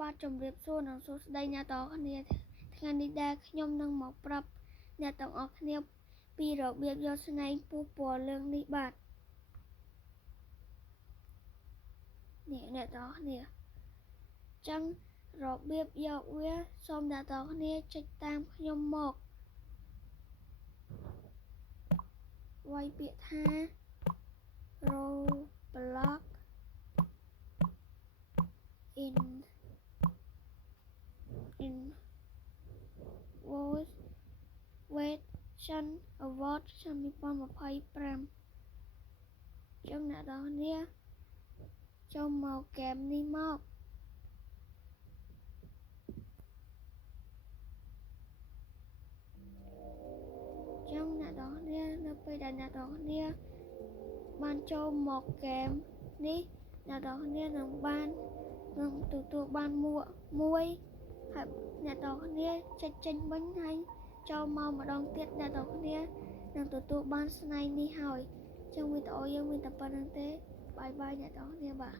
បាទជំរាបសួរនិងសួស្តីអ្នកទាំងអស់គ្នាថ្ងៃនេះដែរខ្ញុំនឹងមកប្រាប់អ្នកទាំងអស់គ្នាពីរបៀបយកស្នែងពណ៌ពណ៌លឿងនេះបាទនេះអ្នកទាំងអស់គ្នាចឹងរបៀបយកវាសូមអ្នកទាំងអស់គ្នាចុចតាមខ្ញុំមកវាយពាក្យថា Roblox in voice version award ឆ្នាំ2025ចឹងអ្នកទាំងអស់គ្នាចូលមកហ្គេមនេះមកចឹងអ្នកទាំងអស់គ្នានៅពេលដែលអ្នកទាំងអស់គ្នាបានចូលមកហ្គេមនេះអ្នកទាំងអស់គ្នានឹងទទួលបានមួយហើយអ្នកទាំងអស់គ្នាចុចចេញវិញហើយចូលមកម្ដងទៀតអ្នកទាំងអស់គ្នានឹងទទួលបានស្នែងនេះហើយចឹងវីដេអូយើងមានតែប៉ុណ្្នឹងទេបាយបាយអ្នកទាំងអស់គ្នាបាទ